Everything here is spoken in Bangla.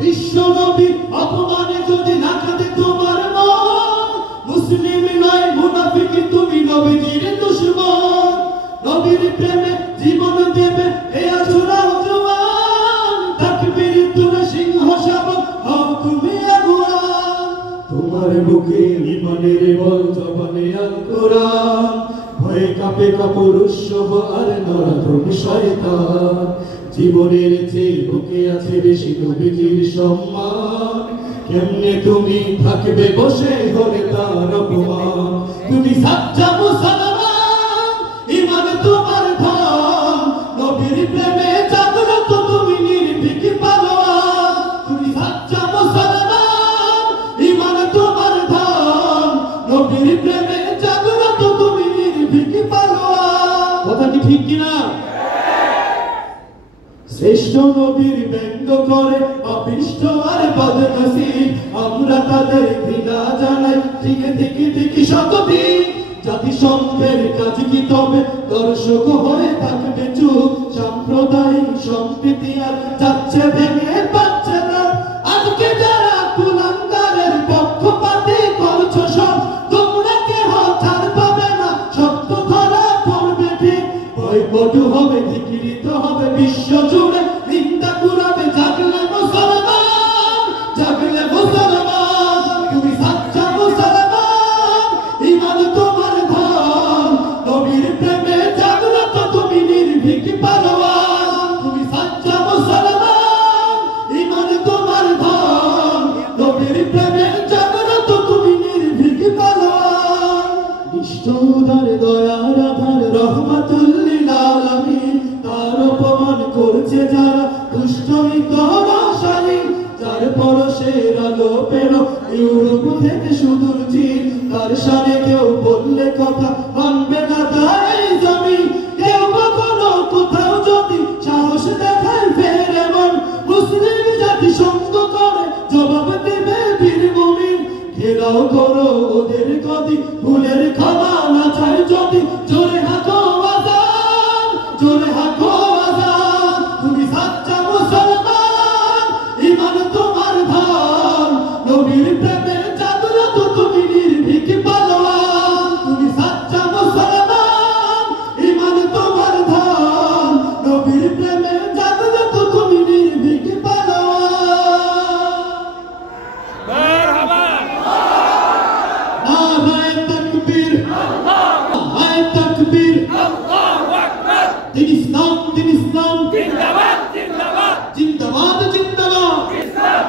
বিশ্ব নবী অপমানে যদি না কাঁদে তোমার মন, মুসলিম নয় মুনাফিক তুমি নবীজির দুশমন। নবীর প্রেমে জীবন দেবে এ আছুরাও জওয়ান, তাকবীর তুলে সিংহ শাবক হও তুমি আগুয়ান। তোমার বুকে ঈমানের বল জবানে আল কোরআন, ভয়ে কাঁপে কাপুরুষ আর নরাধম শয়তান। জীবনের চেয়ে বুকে আছে বেশি নবীজির সম্মান, কেমনে তুমি থাকবে বসে হলে তার অপমান। তুমি সাচ্চা মুসলমান, ঈমান তোমার ধন, নবীর প্রেমে জাগ্রত তুমি নির্ভীক পালোয়ান। তুমি সাচ্চা মুসলমান, ঈমান তোমার ধন, নবীর প্রেমে জাগ্রত তুমি নির্ভীক পালোয়ান। কথা কি ঠিক কিনা? শ্রেষ্ঠ নবীর ব্যঙ্গ করে পাপিষ্ঠ আর বদনসিব, আমরা তাদের ঘৃণা জানাই থেকে থেকে থেকে শতদিন। জাতিসংঘের কাজ কি তবে দর্শক হয়ে থাকবে চুপ, সাম্প্রদায়িক সম্প্রীতি আর যাচ্ছে ভেঙে পাচ্ছে না। আজকে যারা কুলাঙ্গারের পক্ষপাতে করছো সব, তোমরা কেহ ছাড় পাবে না, সত্য ধরা পড়বে ঠিক। বয়কট হবে, ধিক্কৃত হবে বিশ্ব জুড়ে, নিন্দা কুরাবে জাগলে মুসলমান, জাগলে মুসলমান। তুমি সাচ্চা মুসলমান, ঈমান তোমার ধন, নবীর প্রেমে জাগ্রত তুমি নির্ভীক পালোয়ান। তুমি সাচ্চা মুসলমান, ঈমান তোমার ধন, নবীর প্রেমে জাগ্রত তুমি নির্ভীক পালোয়ান। নিষ্ঠ উদার দয়ার আধার রহমাতুল লিল আলামিন, তার অপমান করছে যারা দুষ্ট মিতরাশালী। যার পরশের আলো পেল ইউরোপ থেকে সুদূর চীন, তার শানে কেউ বললে কথা মানবে না তাই জমিন। কেউ কখনো কোথাও যদি সাহস দেখায় ফের এমন, মুসলিম জাতি সঙ্গ করে জবাব দেবে বীর মুমিন। ঘেরাও করো ওদের গদি, ভুলের ক্ষমা না চায় যদি, জোরে হাঁকো আযান, জোরে হাঁকো আযান। তুমি সাচ্চা মুসলমান, ঈমান তোমার ধন, নবীর প্রেমে জাগ্রত তুমি নির্ভীক পালোয়ান। তুমি সাচ্চা মুসলমান, ঈমান তোমার ধন, নবীর প্রেমে জাগ্রত তুমি নির্ভীক পালোয়ান। মারহাবা, নারায়ে তাকবীর, নারায়ে তাকবীর, আল্লাহু আকবার। দিন ইসলাম, দিন ইসলাম, জিন্দাবাদ জিন্দাবাদ, জিন্দাবাদ জিন্দাবাদ। ইসলাম